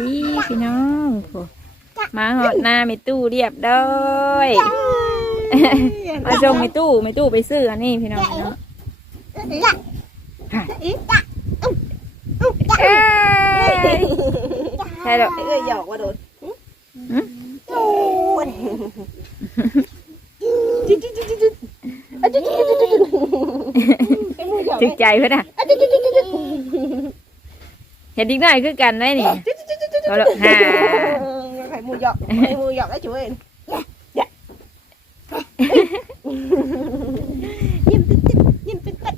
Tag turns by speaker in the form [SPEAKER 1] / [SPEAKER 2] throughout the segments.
[SPEAKER 1] ดีพี่น้องโอ้มาหอดหน้าไม่ตู้เรียบร้อยมาส่งไม่ตู้ไม่ตู้ไปซื้ออันนี้พี่น้องเนาะเอ้ยใช่ดอก
[SPEAKER 2] เอ้ยหยอกว่าโดน
[SPEAKER 1] หืม
[SPEAKER 2] โอ้ยจิ๊ดจิ๊ดจิ๊ดจิ๊ดอะจิ๊ดจิ๊ดจิ๊ดจิ๊ดไอ้หมูหยอก
[SPEAKER 1] ถึกใจเพื่อนอะ
[SPEAKER 2] อะจิ๊ดจิ๊ดจิ๊ดจิ๊ด
[SPEAKER 1] เห็นดีหน่อยคือกันได้นี่
[SPEAKER 2] จิ๊ดจิ๊ดจิ๊ดจิ๊ด
[SPEAKER 1] เอาละฮ่า
[SPEAKER 2] ไอ้หมูหยอกไอ้หมูหยอกไอ้จุ๋ยยิ้มติ๊ดติ๊ดยิ้มเป็นเป็ด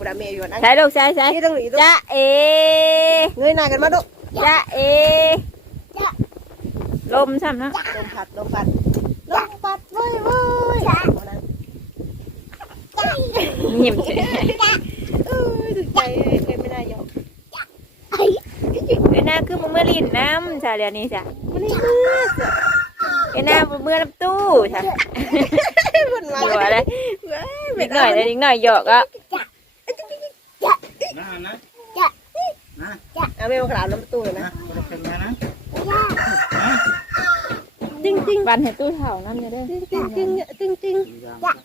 [SPEAKER 1] ว่านี่
[SPEAKER 2] ประดับประดับเมย์อยู่นะ
[SPEAKER 1] ใส่ลูกใส่ใส่
[SPEAKER 2] นี่ต้องหนีต้อง
[SPEAKER 1] จ้าเอ
[SPEAKER 2] เงยหน้ากันมาดู
[SPEAKER 1] จ้าเอลมซ้ำเนาะ
[SPEAKER 2] ลมพัดลมพัดลมพัดเว้ยเว้ย
[SPEAKER 1] เงียบเฉย
[SPEAKER 2] เอ้ยถึงใจเอ็มไม่น่ายอม
[SPEAKER 1] เอ้ยน้าคือมือลินน้ำจ้าเดี๋ยวนี้จ้ะ
[SPEAKER 2] มันนี่มือ
[SPEAKER 1] เอ้ยน้ามือลำตู้จ้ะ
[SPEAKER 2] มันมา
[SPEAKER 1] หัวเลย
[SPEAKER 2] เว้ย
[SPEAKER 1] นิดหน่อยเลยนิดหน่อยหยอกอะ
[SPEAKER 3] นะนะ
[SPEAKER 2] เอาไม่มาขลาดน้ำประตูเลย
[SPEAKER 3] นะ
[SPEAKER 2] นะ
[SPEAKER 3] คนละเป็นมานะ
[SPEAKER 2] จริงจริง
[SPEAKER 1] บันให้ตู้เถ่าน้ำเนี่ยเด้อ
[SPEAKER 2] จริงจริงจริงจริงจริง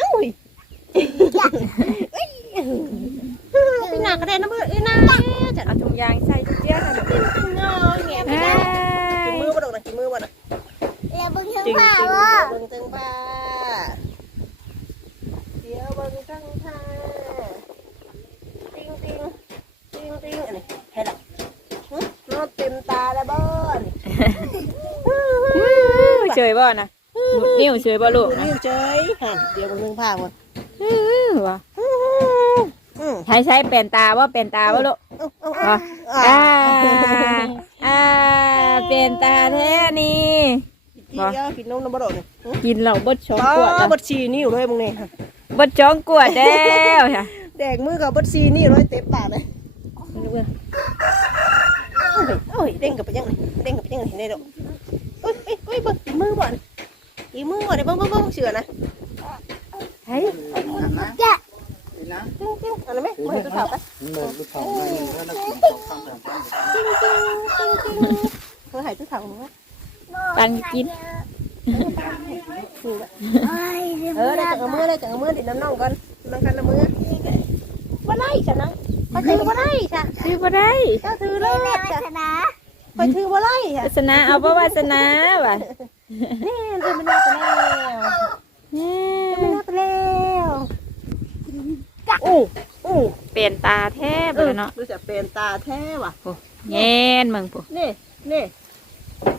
[SPEAKER 3] ดูอย่าง
[SPEAKER 2] อุ้ยพี่นาก็ได้นะมือเอ้ยนาจัด
[SPEAKER 1] เอาถุงยางใส่ทุกเจ้าค่ะ
[SPEAKER 2] จริงจริงเนาะแง่
[SPEAKER 1] เอ้
[SPEAKER 2] กิน
[SPEAKER 1] ย
[SPEAKER 2] มือมาดูนะกินมือมาดู
[SPEAKER 4] แล้วบึงถึง
[SPEAKER 2] จริง
[SPEAKER 4] ผ้า
[SPEAKER 2] จริง
[SPEAKER 4] ว่า
[SPEAKER 2] เบิ่งตึงผ้าเดี๋ยวเบิ่งตึงผ้าจริงจริงจริงจริงอันนี้ให้ละนอนเต็มตาแล้วบ้าน
[SPEAKER 1] เฉยบ่ นะหมุดนิ้วเฉยบ่ลูกนะ
[SPEAKER 2] นิ้วเฉยหันเดี๋ยวเบิ่งตึงผ้าหมด
[SPEAKER 1] อื้อว่ะ
[SPEAKER 2] อืม
[SPEAKER 1] ใช้ใช้เป็นตาว่าเป็นตาว่าลูก
[SPEAKER 2] อะ
[SPEAKER 1] อ่าอ่าเป็นตาแท้นี่
[SPEAKER 2] กินเยอะกินนมน้ำบดนี่
[SPEAKER 1] กินเหล้าบดช้อน
[SPEAKER 2] บ้าก
[SPEAKER 1] วดแล้ว
[SPEAKER 2] บดชีนิ้วเลยมึงเนี่ย
[SPEAKER 1] บดช้อนกวดแล้วค่ะ
[SPEAKER 2] แดกมือกับบดชีนิ้วเลยเต็มปากเลยโอ้ยเด้งกับไปยังไงเด้งกับไปยังไงเห็นได้ดอกเอ้ยเอ้ยเอ้ยเบิ่งกินมือบ่อนกินมือบ่อนเดี๋ยวเบิ่งเบิ่งเบิ่งเชื่อนะ
[SPEAKER 1] เฮ้ย
[SPEAKER 3] นะนี่นะ
[SPEAKER 2] จริงจริงอะไรไหมมือตัวเท้าไป
[SPEAKER 3] มันเลยลูกเขาได้ยินแล้วเรากินของคำแบบนั้น
[SPEAKER 2] จริงจริงจริงจริงเธอหายตัวเท้ามั้ง
[SPEAKER 1] ปันกิน
[SPEAKER 2] เออได้จังเมือได้จังเมือดิน้ำน่องกันนั่งกันน้ำมือว่าไรฉันนะคอยถือว่าไรฉัน
[SPEAKER 1] ซื้อบ่าได้
[SPEAKER 2] เจ้าถือเลย
[SPEAKER 4] แม่
[SPEAKER 2] ฉัน
[SPEAKER 4] นะ
[SPEAKER 2] คอยถือว่าไรฉัน
[SPEAKER 1] วาสนาเอาบ่วาสนาว่ะ
[SPEAKER 2] แม่เดินไปนอนไปแล้ว
[SPEAKER 1] แห
[SPEAKER 2] เดินไป
[SPEAKER 1] ม่
[SPEAKER 2] นอนไปแล้วโอ้โอ้
[SPEAKER 1] เป็นตาแท้บ่ล่ะเนาะ
[SPEAKER 2] รู้จักเป็นตาแท้ว่ะ
[SPEAKER 1] แง่นมึงปุ๊
[SPEAKER 2] นี่นี่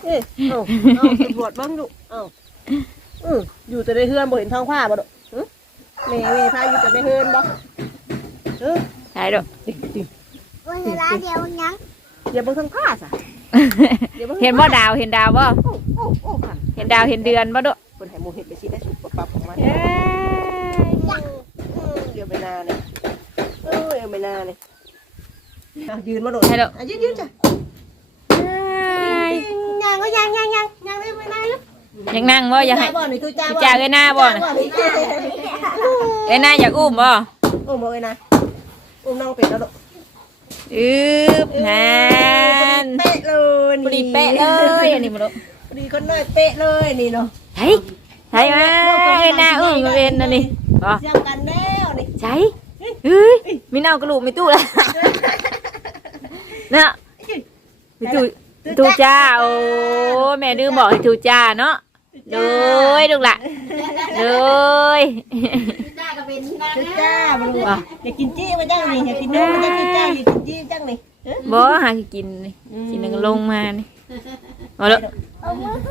[SPEAKER 2] นี่เอ้าเอาตำรวจบ้างดูเอ้าอืออยู่แต่ในเฮือนบ่เห็นท้องผ้าบ่ดอกหึแม่แม่พาอยู่แต่ในเฮือนบ่เออ
[SPEAKER 1] ใช่ดอก
[SPEAKER 2] จริงจริง
[SPEAKER 4] วันเวลาเดียวยัง
[SPEAKER 2] เดี๋ยวเบิ่งท้องผ้าซะเดี๋ยวบิ่ง
[SPEAKER 1] เห็นบ่ดาวเห็นดาวบ่
[SPEAKER 2] โอ้โอ้โอ้ค่ะ
[SPEAKER 1] เห็นดาวเห็นเดือนบ่ดอก
[SPEAKER 2] คนให้หมูเห็ดไปสิได้สุดปับๆของมัน
[SPEAKER 1] เอ้ย
[SPEAKER 2] อืมเดี๋ยวไปนาเนี่ยเออเดี๋ยวไปนาเนี่ยอะยืนมาโดด
[SPEAKER 1] ให้ดอก
[SPEAKER 2] อะยืนยืนจ้ะ
[SPEAKER 1] เอ้ย
[SPEAKER 2] ยางก็ยางยางยางยางได้ไปนาแล้ว
[SPEAKER 1] ยังนั่งบ่อย่าให้
[SPEAKER 2] บ่หน่อยตุจ้า
[SPEAKER 1] ตุจ้าเอ้ยหน้าบ่น่ะเอ้ยน่าอยากอุ้มบ่
[SPEAKER 2] อุ้มบ่เอ้ยนะอุ้มน้องเป็ดแล้วลูก
[SPEAKER 1] อึบนั่น
[SPEAKER 2] เป๊ะเลย
[SPEAKER 1] พอดีเป๊ะเลยอันนี้มาลูก
[SPEAKER 2] พอดีคนน้อยเป๊ะเลยนี่เนาะ
[SPEAKER 1] ใช่ใช่มาเอ้ยหน้าอุ้มก็เป็นอันนี้บ่
[SPEAKER 2] เสียงกันแล้วนี่
[SPEAKER 1] ใช่เฮ้ยมีเน่ากระดูกมีตู้แล้วเนาะมีตู้ตู้จ้าโอ้แม่ดื้อบอกให้ตู้จ้าเนาะ โดยลูกละโดย
[SPEAKER 2] ตุจ้าบ่รู้ว่าอยากกินจี้มาจังนี่อยากกินนมมาจังตุจ้าอยากกินจี้จังนี่
[SPEAKER 1] บ่หากินนี่กินนึงลงมานี่มาลูก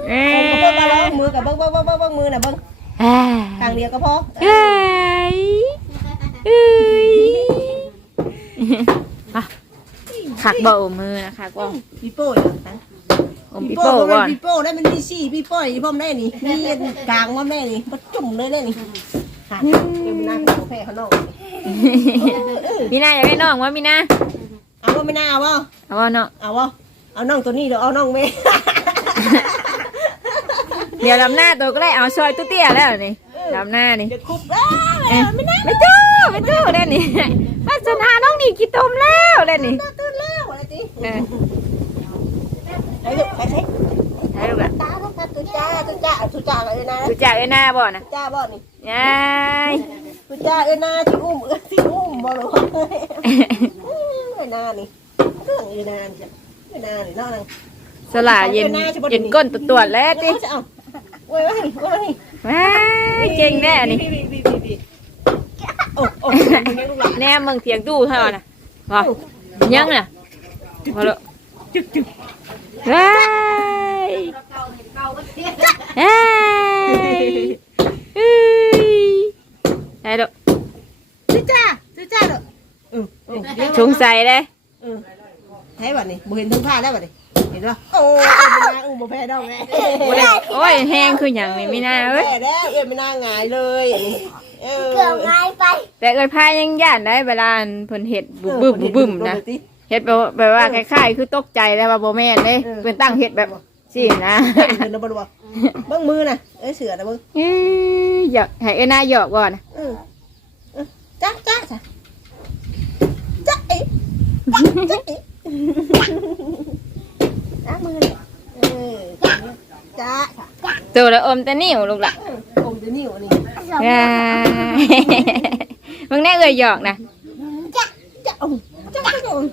[SPEAKER 1] เอ้
[SPEAKER 2] เบิ่งกับเบิ่ง
[SPEAKER 1] ย
[SPEAKER 2] มือกับเบิ่งเบิ่งเบิ่งเบิ่งเบิ่งมือน่ะเบิ่ง
[SPEAKER 1] อ่า
[SPEAKER 2] ข้างเดียวก็พอ
[SPEAKER 1] เอ้ยเอ้ยอะขักเบามือนะคะกล้อง
[SPEAKER 2] พี่โป้ยเหรอ ฮะ
[SPEAKER 1] อม
[SPEAKER 2] ปี
[SPEAKER 1] ปี
[SPEAKER 2] โป้
[SPEAKER 1] โป้
[SPEAKER 2] บ่
[SPEAKER 1] ก่อน
[SPEAKER 2] ปีโป้ได้มันมีสี่ปีโป้อีพ่อมได้นี่มีกลางพ่อมได้นี่มันจุ่มเลยได้นี่ค่ะเก็บหน้าของแพ้เขานอก
[SPEAKER 1] มีนาอยากได้น้องว่ามีนา
[SPEAKER 2] เอาว่าไม่น่าเอาว่า
[SPEAKER 1] เอาว่าน้อง
[SPEAKER 2] เอาว่าเอาน้องตัวนี้เดี๋ยวเอาน้องเมย์
[SPEAKER 1] เดี๋ยวลำหน้าตัวก็ได้เอาซอยตุ้เตี้ยแล้วนี่ลำหน้านี่
[SPEAKER 2] เดี๋ยวคุบเอ้
[SPEAKER 1] เอ๊ะ
[SPEAKER 2] ยไม่น่า
[SPEAKER 1] ไม่ตู้ไม่ตู้ได้นี่ป้าสนาน้องนี่กี่ตมแล้วได้นี่
[SPEAKER 2] ตื่นแล้วอะไรจี
[SPEAKER 1] เออ
[SPEAKER 2] ไอ้ลูกไอ้ใช่
[SPEAKER 1] ให้ลูกละ
[SPEAKER 2] ตาลูกตาตุจ้าตุจ้าตุจ้าเลยนะ
[SPEAKER 1] รู้จักไอ้หน้าบ่นะ
[SPEAKER 2] จ้าบ่นี่
[SPEAKER 1] ยาย
[SPEAKER 2] ตุจ้าเอ้ยนาที่อุ้มเอ้ยที่อุ้มบ่หรอเอ้ยนานี่เครื่องเอ้ยนาจ้ะเอ้ยนานี่น้องนั่ง
[SPEAKER 1] สลาเย็นเย็นก้นตัวตัวแล้วจิ
[SPEAKER 2] เอาเว้ยเว้ยเว้ย
[SPEAKER 1] ว้ายเก่งแน่นี่
[SPEAKER 2] โอ้โอ้ยังลูกหลาน
[SPEAKER 1] แน่มึงเถียงตู้เท่าน่ะบ่ยังน่ะพอละจุ๊บจุ๊บ ว้ายเฮ้ยเฮ้ยได้ดอก
[SPEAKER 2] ตุจ้าตุจ้าเด้ออืออือเดี๋ยว
[SPEAKER 1] สงสัยเลย
[SPEAKER 2] อือให้บัดนี้บ่เห็นทั้งผ้าแล้วบัดนี้เห็นป่ะโอ้ยเป็นนางอุ้มบ่แพ้ดอกแม่
[SPEAKER 1] บ่ได้โอ้ยแห้งคือหยังนี่ไม่น่าเอ้ย
[SPEAKER 2] แม่ได้เอ้ยไม่น่าหงายเลยเออ
[SPEAKER 4] เกือบง่ายไป
[SPEAKER 1] แต่เอ้ยพายยังย่านได้เวลาเพิ่นเฮ็ดบุบบึ้มบุบบึ้มนะ เฮ็ดแบบแบบว่าคล้ายๆคือตกใจแล้วว่าบ่แม่นเด้เพิ่นตั้งเฮ็ดแบบสินะ
[SPEAKER 2] เห็นนะบ่รู้บ่เบิ่งมือน่ะเอ้ยเสือนะเบิ่ง
[SPEAKER 1] เอ้ยอยากให้เอ้ยหน้าหยอกก่อน
[SPEAKER 2] เออเออจ้าจ้าจ้าจ้าเอ๊ะจ้าเอ๊ะจ้ามือนี่เออจ้าจ้า
[SPEAKER 1] ตัวละอมแต่นิ่วลูกล่ะ
[SPEAKER 2] อมจะนิ้วนี่
[SPEAKER 1] ว้ายมึงแน่เอ้ยหยอกนะ
[SPEAKER 2] จ้าจ้าอมจ้าจ้าอม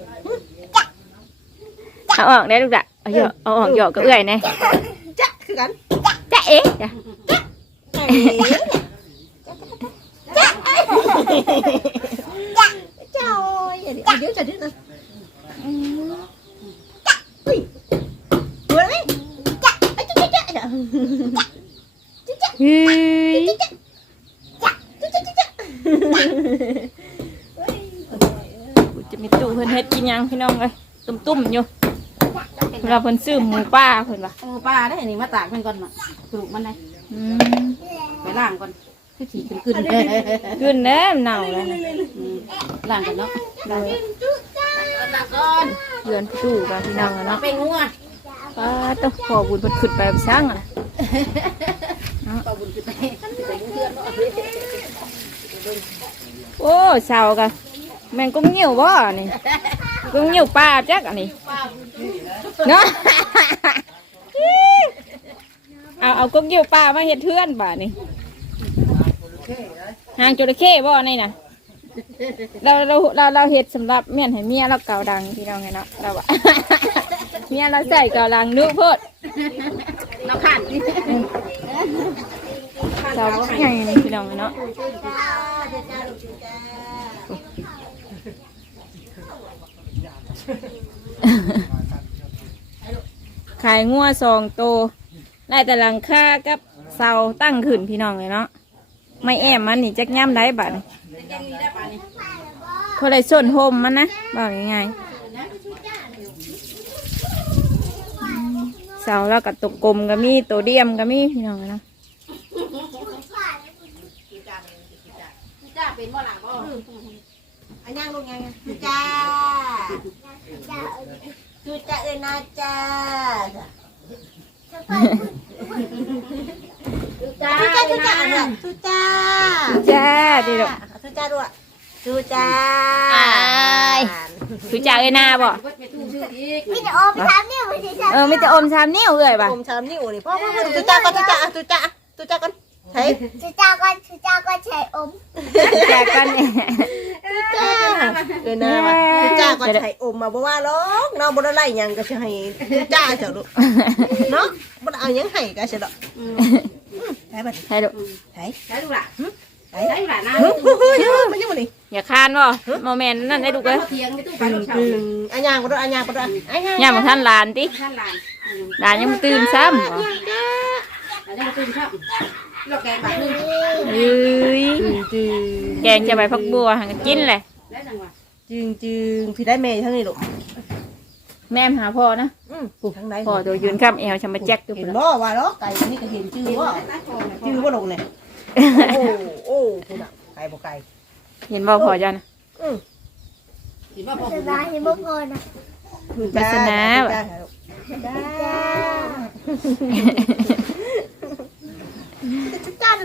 [SPEAKER 1] เอาออกได้ลูกล่ะเอาหยอกเอาออกหยอกก็เอื้อยแน่
[SPEAKER 2] จ้าคือกัน
[SPEAKER 1] จ๊ะเอ๊ะจ้ะ
[SPEAKER 2] เอ๊ะจ้าจ้าจ้าโอ้ยเดี๋ยวจะเดี๋ยวนะอุ้ยเฮ้ยจ้าจ้าจ้าจ้าจ้า
[SPEAKER 1] เฮ้ยกูจะมีตู้เพิ่นเฮ็ดกินหยังพี่น้องเอ้ยตุ้มๆอยู่ เราเพิ่นซื้อหมูป่าเพิ่นว่า
[SPEAKER 5] โอ้ป้าได้อันนี้มาตากมันก่อนมาปลูกมันได้
[SPEAKER 1] อืม
[SPEAKER 5] ไปล้างก่อนคือขี่ขึ้นขึ้น
[SPEAKER 1] ขึ้นแล้วเน่าแล้วนะ
[SPEAKER 5] ล้างกันเนาะ
[SPEAKER 1] เดือนพี่ตู้กับพี่น้องอะเนาะ
[SPEAKER 5] เป็นงัว
[SPEAKER 1] ป้าต้องขอบุญเพิ่นขึ้นไปสร้างอะ
[SPEAKER 5] ปลาบุญขึ้นไปไปเพื่อนเนาะ
[SPEAKER 1] โอ้เสากันแม่งกุ้งเหนียวบ่นี่กุ้งเหนียวปลาจักอันนี้ เนาะเอาเอากุ้งเหนียวปลามาเฮ็ดเพื่อนบ่านี่หางจระเข้บ่นี่น่ะเราเราเราเราเฮ็ดสำหรับเมียนให้เมียเราเกาดังพี่น้องไงเนาะเราอะเมียเราใส่เกาดังนุโพด
[SPEAKER 5] เราขันนี่
[SPEAKER 1] เสาใหญ่นี่พี่น้องไงเนาะ ขายงัวสองโตวได้แต่หลังค่ากับเสาตั้งขึ้นพี่น้องเลยเนาะไม่แอมมันนี่จักย่ำได้บัดนี่คนไรส้นโฮมมันนะบอกง่ายๆอืมเสาแล้วกับตกกลมก็มีตัวเดียมก็มีพี่น้องเลยเนาะ
[SPEAKER 5] จ้าเป็นบ่หลังบ่
[SPEAKER 2] อันยังลูกยังจ้า จูจ้าเอ้ยนะจ้า
[SPEAKER 5] จ้า
[SPEAKER 2] จูจ้าจูจ้าอันนั้นจูจ้า
[SPEAKER 1] จ้าดีดอก
[SPEAKER 2] จูจ้าด้วยจูจ้า
[SPEAKER 1] คือจ่าเอ้ยหน้าบ่
[SPEAKER 5] ไปตู้ชื่ออีก
[SPEAKER 4] มีแต่โอมทำเนี่ยไม่ใช่ฉัน
[SPEAKER 1] เออไม่จะอมชามนิ้วเอ้ยป่ะ
[SPEAKER 2] อมชามนิ้วนี่พ่อพ่อจูจ้าก่อนจูจ้าจูจ้าจูจ้าก่อน ใช่
[SPEAKER 4] ชูจาก่อนชูจาก่อนใช้อม
[SPEAKER 1] แจกกันเนี่ย
[SPEAKER 2] จ้าเออนะว่าจูจ้าก่อนใช้อมมาบ่ว่าหรอกน้องบ่ได้ไล่หยังก็สิให้จูจ้าเจ้าลูกเนาะบ่ได้เอาหยังให้ก็สิดอกใช่บัด
[SPEAKER 1] ใช่ลูก
[SPEAKER 2] ใช่
[SPEAKER 5] ใช้ลูกหล่ะใช้ลูกหล่ะนะ
[SPEAKER 2] เฮ้ยเฮ้ยเฮ้ยมันยังบ่นี่
[SPEAKER 1] อย่าคานบ่โมเมนต์นั่นได้ลูกเอ้ย
[SPEAKER 5] เทียงไปตู้ไป
[SPEAKER 2] ตึ
[SPEAKER 5] ลู
[SPEAKER 2] ง
[SPEAKER 5] กเช้า
[SPEAKER 2] ตึงอันยางบ่ด้วยอันยางบ่ด้วยอันยาง
[SPEAKER 1] ย่ามาท่านหลานติ
[SPEAKER 5] ท่านหลาน
[SPEAKER 1] หลานยังบ่ตื่นซ้ำบ่
[SPEAKER 5] อันนี้ตื่นครับเรา แกงแบบนึง
[SPEAKER 1] เอ้ย
[SPEAKER 2] ตึงตึง
[SPEAKER 1] แกงจะใบพักบัวหันกันกินเลย
[SPEAKER 5] ได้จังหวะ
[SPEAKER 2] จึงจึงพี่ได้เมย์ทั้งนี้ลูก
[SPEAKER 1] แม่มหาพ่อนะ
[SPEAKER 2] อืมทางใด
[SPEAKER 1] พ่อตัวยืนข้ามเอวชะมาแจ็คอยู่
[SPEAKER 2] เห็น
[SPEAKER 1] พุ่น
[SPEAKER 2] บ่ว่าเนาะไก่อันนี้ก็เห็นชื่อว่าชื่อว่าลงเนี่ยโอ้โอ้คุณอะไก่บ่ไก่
[SPEAKER 1] เห็นบ่พ่อจ้านะ
[SPEAKER 2] อืม
[SPEAKER 5] เห็นว่าพอ
[SPEAKER 4] สบายที่บุกคนนะ
[SPEAKER 1] วาสนา
[SPEAKER 2] จ้า
[SPEAKER 4] จ้า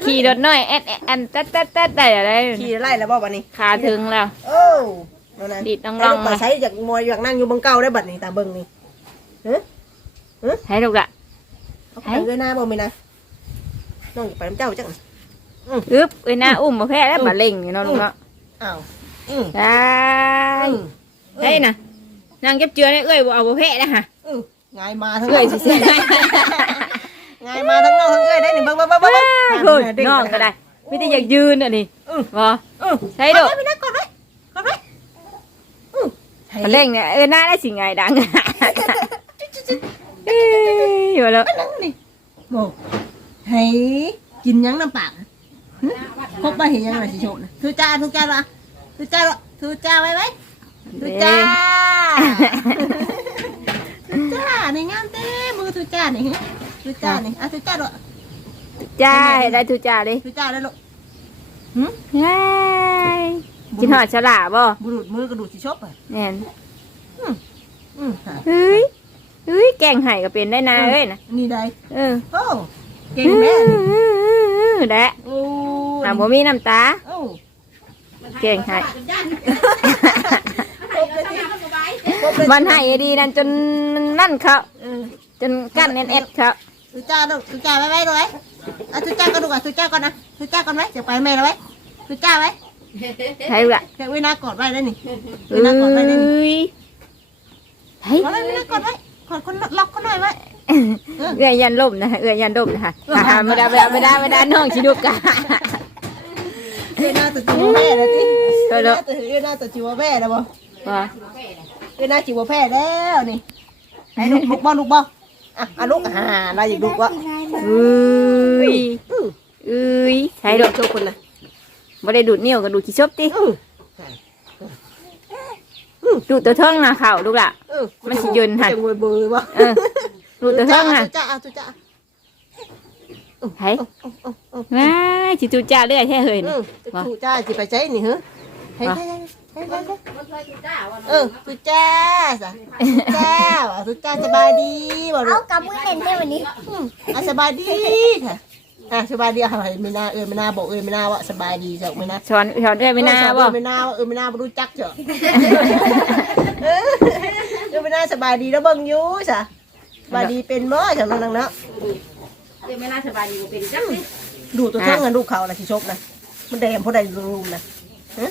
[SPEAKER 1] ขี่รถน้อยแอดแอดแอนตัดตัดตัดได้อะไร
[SPEAKER 2] ขี่ไล่แล้วบ่บัดนี้
[SPEAKER 1] ขาถึงแล้ว
[SPEAKER 2] โอ้นั่นน่ะ
[SPEAKER 1] ดีดน้องๆ
[SPEAKER 2] ให้ลูก
[SPEAKER 1] มา
[SPEAKER 2] ใช้จากมวยจากนั่งอยู่เบังเก่าได้บัดนี้ตาเบิ่งนี่
[SPEAKER 1] ให้ลูกละ
[SPEAKER 2] เอาไปเงยหน้าบ่มีนะน้องอย่าไปน้ำเจ้าจัง
[SPEAKER 1] อึ๊บเอ้ยหน้าอุ้มบ่แพ้แล้วบ่เล่งอยู่เนาะลูกเนาะ
[SPEAKER 2] อ้าวอืม
[SPEAKER 1] ได้
[SPEAKER 2] อืม
[SPEAKER 1] เฮ้ยน่ะนางเก็บเจือได้เอ้ยบ่เอาบ่แพ้นะฮะ
[SPEAKER 2] อืมงายมาทั้ง
[SPEAKER 1] เอ้ยสิเสีย
[SPEAKER 2] งายมาทั้งน้องทั้งเอ้ยได้หนึ่งเบิ่งเบิ่งเบิ่งเบิ่ง
[SPEAKER 1] คุณน้องก็ได้ไม่ได้อยากยืนอะนี่
[SPEAKER 2] อืม
[SPEAKER 1] บ่
[SPEAKER 2] อืม
[SPEAKER 1] ใช่ดอก
[SPEAKER 2] ไม่ได้กดไว้กดไว้อืม
[SPEAKER 1] บ่เล่งเนี่ยเออหน้าได้สิไงดังเอ้ยอยู่แล้ว
[SPEAKER 2] นั่งนี่โบอกให้กินยังน้ำปากหึพบมาเห็นยังไงสิโชคนะทุจ้าทุจ้าละทุจ้าละทุจ้าไว้ไว้ทุจ้าทุจ้าในงามเต้มือทุจ้านี่ ทุจ้านี่อะทุจ้าละ
[SPEAKER 1] จ้าให้ได้ทุจ้าดิ
[SPEAKER 2] ทุจ้าได้ลูก
[SPEAKER 1] ยายกินหอดฉลาบ่
[SPEAKER 2] บุรุษมือกระดูดสิชบอะ
[SPEAKER 1] แน่น
[SPEAKER 2] อืมค่ะ
[SPEAKER 1] เฮ้ยเฮ้ยแกงไห่ก็เป็นได้นะเอ้ยนะ
[SPEAKER 2] นี่ได้
[SPEAKER 1] เออ
[SPEAKER 2] โอ้เก่งแม่นี่
[SPEAKER 1] แดะ
[SPEAKER 2] โอ้
[SPEAKER 1] หาบ่มีน้ำตา
[SPEAKER 2] โอ้
[SPEAKER 1] เก่งให้
[SPEAKER 5] ย่าน
[SPEAKER 2] ครบเลยสิ
[SPEAKER 5] สบาย
[SPEAKER 2] ครบเลย
[SPEAKER 1] มันให้ดีนั่นจนนั่นเขา
[SPEAKER 2] เออ
[SPEAKER 1] จนกั้นเอ็นเอ็ดเขา
[SPEAKER 2] ทุจ้าลูกทุจ้าไว้ไว้เลยอะทุจ้าก็ดูก่อนทุจ้าก่อนนะทุจ้าก่อนไว้จะไปแม่แล้วไว้ทุจ้าไว้
[SPEAKER 1] ใช่ละ
[SPEAKER 2] แค่ไว้หน้ากอดไว้ได้นี่
[SPEAKER 1] เอ้
[SPEAKER 2] ไว้หน้ากอดไว้ได้นี่
[SPEAKER 1] ยเฮ้ย
[SPEAKER 2] กอดไว้ไว้หน้ากอดไว้กอดคนล็อกเขาหน่อยไว้
[SPEAKER 1] เอื้อยยันล่มนะเอื้อยยันล่มนะคะอ่าไม่ได้ไม่ได้ไม่ได้ไม่ได้น้องชิดุกะ
[SPEAKER 2] เอ้ยหน้าตัวจิ๋วแม่แล้วที่
[SPEAKER 1] เอ
[SPEAKER 2] เอ้
[SPEAKER 1] อยเน
[SPEAKER 2] ห
[SPEAKER 1] อะ
[SPEAKER 2] น้าตัวเอ้ยหน้าตัวจิ๋วแม่แล้วบ่
[SPEAKER 1] ว่า
[SPEAKER 2] เอ้ยหน้าจิ๋วแพ้แล้วนี่ให้ลูกลูกบ่ลูกบ่ อะอะลูกอ่าเราอยากลูกวะ
[SPEAKER 1] เอ้ย
[SPEAKER 2] อือ
[SPEAKER 1] เอ้ยใช่
[SPEAKER 2] ให้
[SPEAKER 1] ด
[SPEAKER 2] ลู
[SPEAKER 1] อก
[SPEAKER 2] กโชว์คนละ
[SPEAKER 1] บ่ได้ดูดนิ้วก็ดูดขี้ชบติ
[SPEAKER 2] อือ
[SPEAKER 1] ดูดตัวเทิงนะเข่าลูกล่ะ
[SPEAKER 2] อือ
[SPEAKER 1] มันสิยืนหัน
[SPEAKER 2] จะเบื่อเบื่อบ่
[SPEAKER 1] เออดูดตัวเทิงน่ะ
[SPEAKER 2] ทุจ้าอะทุจ้า
[SPEAKER 1] ไห้ว้ายจิจูจ้าเรื่อยแท้เฮ้ย
[SPEAKER 2] อื
[SPEAKER 1] นี่
[SPEAKER 2] อทุจ้าสิไปใช้นี่เหรอให้ให้ให้ ให้ให้
[SPEAKER 5] มันเคยกินจ้าวัน
[SPEAKER 2] เออทุจ้าสะทุจ้าว่ะทุจ้าสบายดีบ่ลู
[SPEAKER 4] เอา
[SPEAKER 2] ก
[SPEAKER 4] กับมือเล่นได้วันนี้
[SPEAKER 2] อืมอะสบายดีค่ะอะสบายดีอะไรไม่น่าเออไม่น่าบอกเออไม่น่าว่าสบายดีจ้ะไม่น่า
[SPEAKER 1] สอนสอนได้ไม่น่า
[SPEAKER 2] เออ
[SPEAKER 1] บ่
[SPEAKER 2] ไม่น่าว่าเออไม่น่าบ่รู้จักจ้ะเออเออไม่น่าสบายดีแล้วเบิ่งอยู่จ้ะสบายดีเป็นบ่จ้ะน้องๆเนาะ
[SPEAKER 5] เดี๋ยวไม่น่าสบายดีเป็นจักสิ
[SPEAKER 2] ดูตัวเท่งกันดูเขาน่ะสิชกนะมันแดงเพราะใดลุมนะฮะ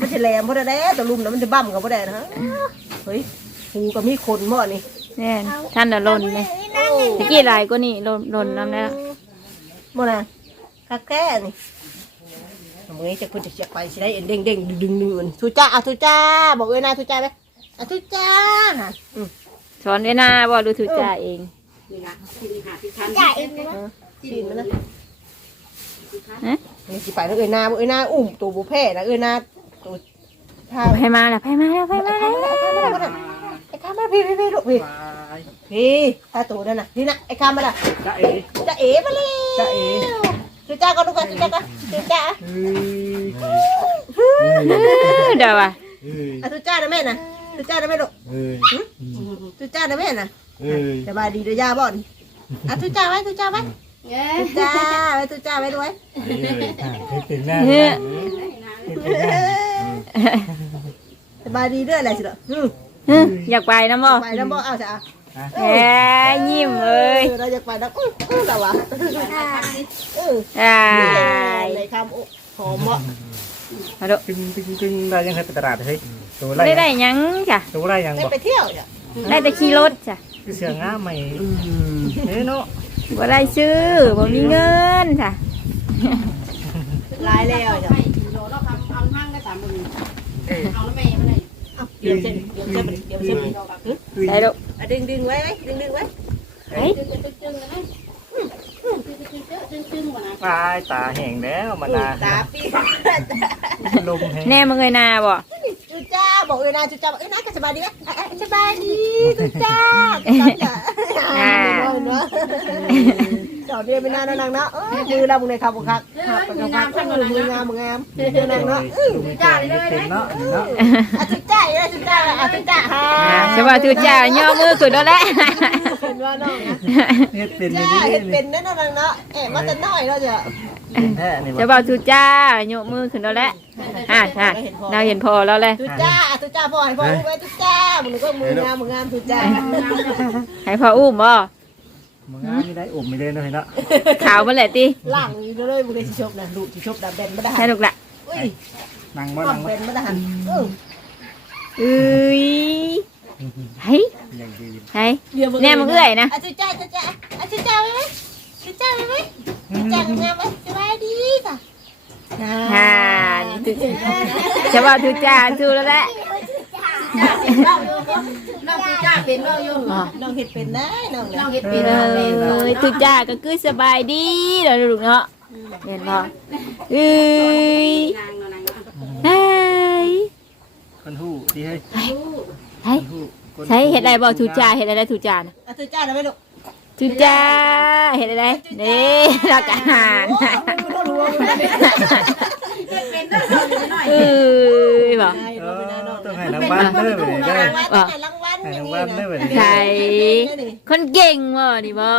[SPEAKER 2] มันจะ แหลมเพราะใดตัวลุมนะมันจะบั้มกับเพราะใดนะฮะเฮ้ยหูก็มีคนบ่นี่
[SPEAKER 1] แน่นท่านน่ะลนเลยตะกี้ลายก็นี่ลนลนน้ำแล้ว
[SPEAKER 2] บ่นะคักแค่นี่มึงนี้จะคุณจะเสียไปสิได้เอ็นเด้งเด้งดึงดึงดึงทุจ้าอะทุจ้าบอกเอ้ยนะทุจ้าไหมอะทุจ้าน่ะอืม
[SPEAKER 1] สอนได้น่าบ่ดูถูกจ้าเอง
[SPEAKER 5] นี่นะกินหาที่คัน
[SPEAKER 4] จ่ายเองนะ
[SPEAKER 2] กินมันนะ
[SPEAKER 1] ฮะ
[SPEAKER 2] นี่สิไปแล้วเอ้ยนาบอกเอ้ยนาอุ้มตัวบุแพ้นะเอ้ยนาตัว ข้าว
[SPEAKER 1] ไปมาแล้วไปมาแล้วไปมาแล้ว
[SPEAKER 2] ไอ้ข้ามาพี่พี่พี่ลูกพี่พี่ถ้าตัวนั่นน่ะนี่นะไอ้ข้ามาละ
[SPEAKER 3] จ้าเอ๋
[SPEAKER 2] จะเอ๋มาเลย
[SPEAKER 3] จ้าเอ๋
[SPEAKER 2] ทุจ้าก็ลูกกันทุจ้าก็ทุจ้า
[SPEAKER 3] เฮ้ย
[SPEAKER 1] เดี๋ยวว่ะ
[SPEAKER 3] เฮ้ย
[SPEAKER 2] อะทุจ้านะแม่นะทุจ้านะแม่ลูก
[SPEAKER 3] เฮ้ย
[SPEAKER 2] ทุจ้านะแม่นะ
[SPEAKER 3] เฮ้ย
[SPEAKER 2] สบายดีเด้อยาบ่อนอะทุจ้าไว้ทุจ้าไว้
[SPEAKER 5] เอ้
[SPEAKER 2] ทุจ้าไว้ทุจ้าไว้ด้วย
[SPEAKER 3] ถึงหน้า
[SPEAKER 1] เฮ้ย
[SPEAKER 2] สบายดีเด้ออะไรสิล่ะอืม
[SPEAKER 1] ฮึอยากไปนะบ่
[SPEAKER 2] ไปแล้วบ่เอาจ้ะ
[SPEAKER 1] แหมยิ้มเอ้ย
[SPEAKER 2] เราอยากไปแล้วอื้ออื้อแต่ว่าเออ
[SPEAKER 1] อ่า
[SPEAKER 2] ในคำโอ้หอมบ่
[SPEAKER 1] มาดู
[SPEAKER 3] ตึงตึงตึงได้ยังไงไปตลาดเฮ้ยตัวไร
[SPEAKER 1] ได้ได้หยังจ้ะ
[SPEAKER 3] ตัวไรยัง
[SPEAKER 2] ได้
[SPEAKER 3] บอก
[SPEAKER 2] ไปเที่ยวจ้ะ
[SPEAKER 1] ได้แต่ขี่รถจ้ะ
[SPEAKER 3] คือเสือง่าใหม่เฮ้ยเนาะ
[SPEAKER 1] บ่ได้ซื้อบ่มีเงินจ้ะ
[SPEAKER 2] ลายแล้วจ้ะา
[SPEAKER 5] ห้างได้สามหมื่นเอาแล้วแม่ไม่ได้
[SPEAKER 2] เอาเดี๋ยวเส้นเดี๋ยวเส้นเดี๋ยวเส้น
[SPEAKER 1] ได้ลูก
[SPEAKER 2] อะดึงดึงไว้ดึงดึงไว้
[SPEAKER 5] จึงจะจึงนะจึงจึงกว่านะ
[SPEAKER 3] ตายตาแห้งแล้วมัน
[SPEAKER 2] อุ้ย
[SPEAKER 3] นา
[SPEAKER 2] ตาปี
[SPEAKER 3] ลมแห้ง
[SPEAKER 1] แน่มึงเอ้ยนาบ่
[SPEAKER 2] จุจ้จ้าบอกเอ้ยนาจุจ้าบอกเอ้ยนาก็สบายดีไหมเอ้ยสบายดีจุจ้าจุจ้าอ่าเนาะเจ้าเดียวไม่น่านั่งเนาะเออมือเรามึงในคำบุคักครับเป็นคำคักมืองามมืองามมือนางเนาะ
[SPEAKER 3] จ้าเลยเป็นเนาะเนาะ
[SPEAKER 2] อาจุจ้าเอ้ยจุจ้าอาจุจ้าฮ่า
[SPEAKER 1] อ่าสวัสดีจ้าย่อมือขึ้นแล้วแหละ
[SPEAKER 2] เห็นว่าน้อง
[SPEAKER 3] เฮ็ดเป็น
[SPEAKER 2] จ้า
[SPEAKER 3] นี่
[SPEAKER 2] เห็น
[SPEAKER 3] นี่
[SPEAKER 2] เป็นแน่นอนเนาะเอ๊ะมาแต่น้อยเราจะ
[SPEAKER 3] แท้นี่
[SPEAKER 1] สวัสดีจ้ายกมือขึ้นแล้วแหละอ่าอ่าเราเห็นพอแล้วเลย
[SPEAKER 2] จุจ้าจุจ้าพ่อให้พ่อไว้จุจ้ามึงก็มืองามมืองามจุจ้า
[SPEAKER 1] ให้พออุ้มบ่
[SPEAKER 3] มึงไม่ได้อมไม่ได้เนาะเนาะ
[SPEAKER 1] ขาวมาแหละติ
[SPEAKER 2] ล่างอยู่เลยมึงได้ชิชบนะดูชิชบดับแบนมาได้
[SPEAKER 1] ให้ลูกละ
[SPEAKER 2] อุ้ย
[SPEAKER 3] นั่ง
[SPEAKER 2] ค
[SPEAKER 3] บ่
[SPEAKER 2] วา
[SPEAKER 3] นั่
[SPEAKER 2] ม
[SPEAKER 3] งบ่
[SPEAKER 2] เป็นมาได้หันเออ
[SPEAKER 1] เอ้ยให้
[SPEAKER 3] อย่างดี
[SPEAKER 1] ให้แน่มึงเอื้อยนะ
[SPEAKER 2] อาจุจ้าจุจ้าอาจุจ้าไหม จุจ้าไหมจุจ้างามไหมสบายดีค่ะ
[SPEAKER 1] ฮ่าสวัสดีจ้าสู้แล้วแหละ
[SPEAKER 5] น้องจ้าเป็นเราอยู่
[SPEAKER 2] น้องเห็ดเป็นได้น้อง
[SPEAKER 5] น้อง
[SPEAKER 2] นะ
[SPEAKER 5] เฮ็ด
[SPEAKER 1] เอ
[SPEAKER 5] เป็นเราเป็นเรา้
[SPEAKER 1] ยทุกจ้าก็คือสบายดีเดี๋ยวลูกเนาะเห็นบ่เอ้ย
[SPEAKER 5] นางนาง
[SPEAKER 1] เฮ้ย
[SPEAKER 3] คนฮู้ดีเฮ้ย
[SPEAKER 1] เฮ้ย
[SPEAKER 3] คนฮู้
[SPEAKER 1] ใช้เห็ดอะไรบ่ทุกจ้าเห็ดอะไรทุกจ้านะ
[SPEAKER 2] อาจุจ้าได้ไหมลูก
[SPEAKER 1] ทุกจ้าเห็ดอะไรนี่รักอาหาร
[SPEAKER 5] เป็นได้เราอยู่หน่อย
[SPEAKER 1] เอ้ยบ่
[SPEAKER 3] เออต้องให้รางวัลเด้อไปเลยเด้อ
[SPEAKER 2] รางวัล
[SPEAKER 3] ให้
[SPEAKER 2] ให้
[SPEAKER 3] รางวัลเด้อไปเลย
[SPEAKER 1] ใช่คนเก่งบ่นี่บ่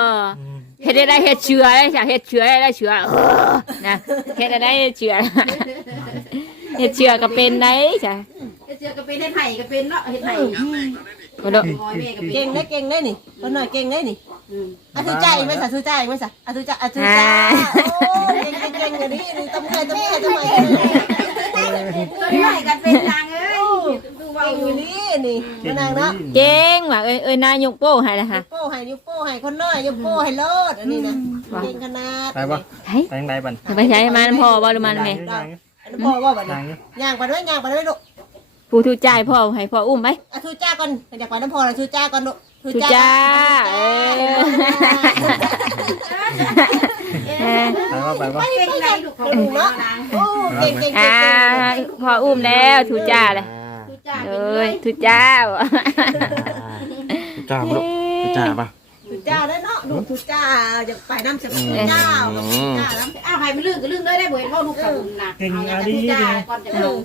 [SPEAKER 1] เฮ็ดอะไรเฮ็ดเชื้อได้จ้ะเฮ็ดเชื้อได้เชื้อเออนะเฮ็ดอะไรเฮ็ดเชื้อเฮ็ดเชื้อก็เป็นได้จ้ะ
[SPEAKER 5] เจอก็เป็นเฮ็ดไห่ก็เป็นเนาะเฮ็ดไห่
[SPEAKER 1] บ่ดอก
[SPEAKER 5] งอยแม่ก็เป็น
[SPEAKER 2] เก่งได้เก่งได้นี่คนหน่อยเก่งได้นี่
[SPEAKER 5] อืม
[SPEAKER 2] อาจุจ้าอีกไหมสะจุจ้าอีกไหมสะอาจุจ้าอาจุจ้าโอ้เก่งเก่งอย่างนี้นี่ต้องเมื่อยต้องเมื่อยต้องเมื่อย
[SPEAKER 5] ตัวใหญ่กันเป็นนางเอ้ยดูว่า
[SPEAKER 2] เก่งอยู่นี่นี่มานางเนาะ
[SPEAKER 1] เก่งว่ะเอ้ยเอ้ยนายกโป้ให้ละค่ะ
[SPEAKER 2] โป้ให้นิ้วโป้ให้คนน้อยนิ้วโป้ให้โลดอันนี้นะเก่งขนาด
[SPEAKER 3] ไปบ่
[SPEAKER 1] เฮ้ย
[SPEAKER 3] ไปทางใดบัน
[SPEAKER 1] ไปใช้มาน้ำพ่อบ่หรือมาน้ำแม่
[SPEAKER 2] อันนี้พ่อว่าแบบ
[SPEAKER 3] นั่
[SPEAKER 2] นี้
[SPEAKER 3] งอยู่
[SPEAKER 2] ย่างไปด้วยย่างไปด้วยลูก
[SPEAKER 1] ผู้ทุจ่ายพ่อให้พ่ออุ้มไหม
[SPEAKER 2] อาทูจ้าก่อนอยากไปน้ำพอนะทูจ้าก่อนลูก
[SPEAKER 1] ทุจ้าเอ้ยเอ้ย
[SPEAKER 3] ไปบ่ไปบ่
[SPEAKER 5] เป็นไงลูกของหนูเนาะนาง
[SPEAKER 2] โอ้เก่งเก่ง
[SPEAKER 1] อ่าพ่ออุ้มแล้วทุจ้าเลย
[SPEAKER 5] ดูจ้า
[SPEAKER 1] เอ้ยทุจ้าบ่
[SPEAKER 6] จ้าปะลูกจ้าปะ
[SPEAKER 2] ทูจ้าได้เนาะลูกทูจ้าอยากไปน้ำเสียทูจ้าทูจ้าน้ำ
[SPEAKER 5] อ้าวให้มันลื่นก็ลื่นเลยได้บ่เห็นพ่อลูกกับหนักเอาอย่างดูจ้าก่อนจะลง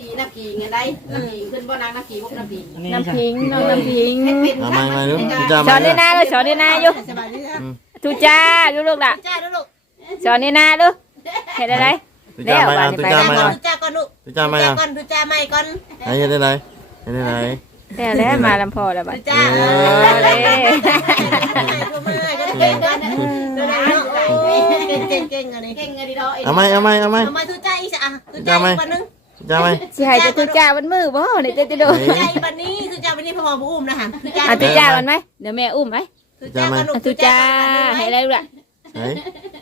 [SPEAKER 5] ขี่นักขี่เงินได้นักขี่ขึ้นบ่นางนักขี่พวกนักขี่
[SPEAKER 1] น้ำพิงน้องน้ำพิง
[SPEAKER 5] ให้เป็น
[SPEAKER 6] เอามามาลูกจ้า
[SPEAKER 1] ส
[SPEAKER 6] มา
[SPEAKER 1] อนด้วยนะลูกสอนด้วยนะอยู่
[SPEAKER 2] สบายดีนะ
[SPEAKER 1] ทุจ้าดูลูกล่ะ
[SPEAKER 2] ทูจ้าด้วยลูก
[SPEAKER 1] สอนด้วยนะลูกเห็นอะไร
[SPEAKER 6] จ้ามายังจ้ามายัง
[SPEAKER 2] ทูจ้าก่อนลูก
[SPEAKER 6] จ้ามายัง
[SPEAKER 2] ก่อนทูจ้าไม่ก่อน
[SPEAKER 6] ไหนเห็นได้ไหนเห็นได้ไหน
[SPEAKER 1] แต่แล้วมาลำพอแล้วบัด
[SPEAKER 2] ทูจ้าเออเลยทูมาก็เก่งกันเก่งเก่งเก่งอันนี้
[SPEAKER 5] เก่งเงินดีดอก
[SPEAKER 6] เอาไหมเอาไหมเอาไหม
[SPEAKER 2] ทำไมทูจ้าอีสอะทูจ้าอีกวันนึง
[SPEAKER 6] จ้าไหม
[SPEAKER 1] สิให้จะทุจ้ามันมือบ่เนี่ยจะจะโดน
[SPEAKER 2] ทูจ้าอีกวันนี้ทูจ้าวันนี้พ่อพ่ออุ้มนะฮะทูจ้า
[SPEAKER 1] อะทุจ้ามันไหมเดี๋ยวแม่อุ้มไหม
[SPEAKER 2] ทูจ้าก่อนลูก
[SPEAKER 1] อะทุจ้าให้อะไรลูกล่ะ
[SPEAKER 6] ไหน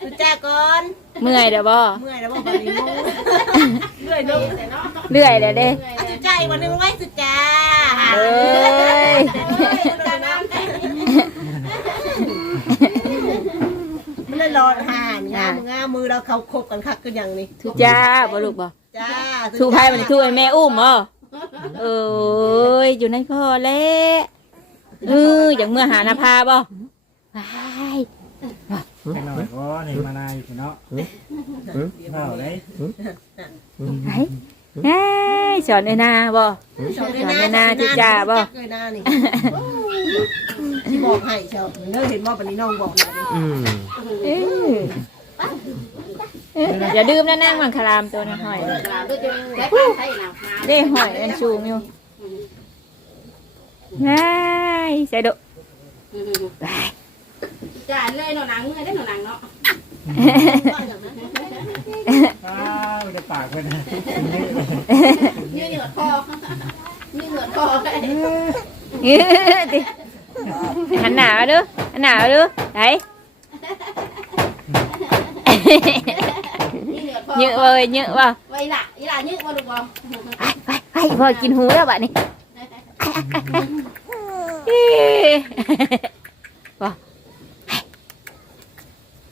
[SPEAKER 2] ทูจ้าก่อน
[SPEAKER 1] เมื่อยเดี๋ยวบ่
[SPEAKER 2] เมื่อยแล้วบอกแบบนี้เมื่อยลูก
[SPEAKER 1] เรื่อยเดี๋ยวเด้
[SPEAKER 2] อะทูจ้าอีกวันนึงไว้ทูจ้า
[SPEAKER 1] เอ้ย
[SPEAKER 2] ไม่ได้รอห่างงามงามมือเราเขาคบกันคักกันอย่างนี้
[SPEAKER 1] ทุจ้าบ่ลูกบ่
[SPEAKER 2] จ้า
[SPEAKER 1] ทุไผมันทุไอ้แม่อุ้มบ่เอ้ยอยู่ในพ่อแล้วเอออย่างเมื่อหาหนาพาบ่ไป
[SPEAKER 3] ไปหน่อยบ่นี่มานายอยู่เนาะเว้าเลย
[SPEAKER 1] ไหนเฮ้ยสอนไอ้นาบ่
[SPEAKER 2] ชอบเลยนะเลยนะนี่ที่บอกให้ชอบเนื้อเห็นว่าวันนี้น้องบอกเลย
[SPEAKER 6] อืม
[SPEAKER 1] เอ อเอ้ยอย่าดื่มนะนั่งมันคารามตัวนะหอย
[SPEAKER 5] ก็จะแค่ข้าวไทยนะมา
[SPEAKER 1] เด้หอยมันชูงอยู่ไงใส่ดุ
[SPEAKER 5] จ้าเลยหนูหนังเมื่อได้หนูหนังเนาะ
[SPEAKER 3] อ้าวจะปากเพิ่น
[SPEAKER 5] ยืดเหนือคอยืดเหนือคอ
[SPEAKER 1] เออติหันหนาวดูหันหนาวดูไหน
[SPEAKER 5] nhựa vâng, ơi nhựa vào vậy là
[SPEAKER 1] vậy là nhựa vào được không? Vậy vậy vào kinh hú đó
[SPEAKER 5] bạn này vào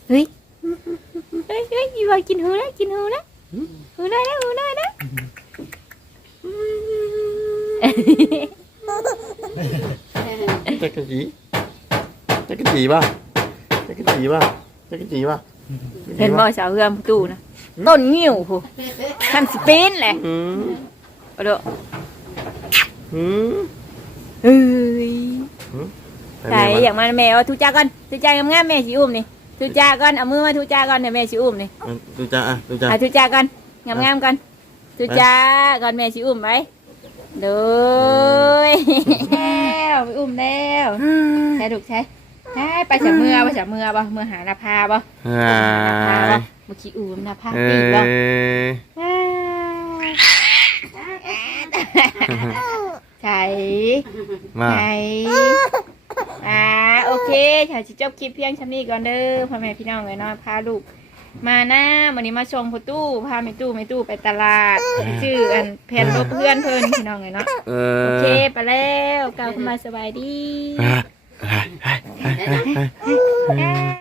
[SPEAKER 5] ui. Ui ui vào kinh hú đó kinh hú đó hú đó đó hú
[SPEAKER 1] đó đó chắc cái gì? Chắc cái gì ba? Chắc cái gì ba? Chắc cái gì ba? เห็นบ่สาวเอื้อมตู้นะ ต้นงิ้วผู้ท่านสิปีนแหละ
[SPEAKER 6] อืม
[SPEAKER 1] เอาเด้อ
[SPEAKER 6] อืม
[SPEAKER 1] เฮ้ย
[SPEAKER 6] ไป
[SPEAKER 1] ใส่
[SPEAKER 6] เรียน
[SPEAKER 1] อยากมาแม่เอาทุจ้าก่อนทุจ้างามๆแม่สิอุ้มนี่ทุจ้าก่อนเอามือมาทุจ้าก่อนเดี๋ยวแม่สิอุ้มนี่
[SPEAKER 6] มาดูจ้าอะดูจ้า
[SPEAKER 1] อะทุจ้าก่อนงามๆก่อนทุจ้าก่อนแม่สิอุ้มไว้เด้อแล้วไปอุ้มแล้วใช่ลูกใช่ใช่ไปจากเมื่อไปจากเมื่อบ่เมื่อหาหน้าพาบ่
[SPEAKER 6] หา
[SPEAKER 1] หาหน้าพาบ่
[SPEAKER 6] ย
[SPEAKER 1] เมื่อกี้อุ้มหน้าพา
[SPEAKER 6] เอ
[SPEAKER 1] ปีบ่
[SPEAKER 6] อ
[SPEAKER 1] ใช่
[SPEAKER 6] มา
[SPEAKER 1] ใช่อ่าโอเคค่ะจะจบคลิปเพียงชั้นนี้ก่อนเด้อพ่อแม่พี่น้องเลยเนาะพาลูก มาหน้าวันนี้มาชงพ่อตู้พาแม่ตู้แม่ตู้ไปตลาดชื่ออันแผ่นรบเพื่อนเพิ่นพี่น้องเลยเนาะ
[SPEAKER 6] เอ
[SPEAKER 1] โอ
[SPEAKER 6] อ
[SPEAKER 1] เคไปแล้วกลับมาสบายดี
[SPEAKER 6] อะไปไปไปไป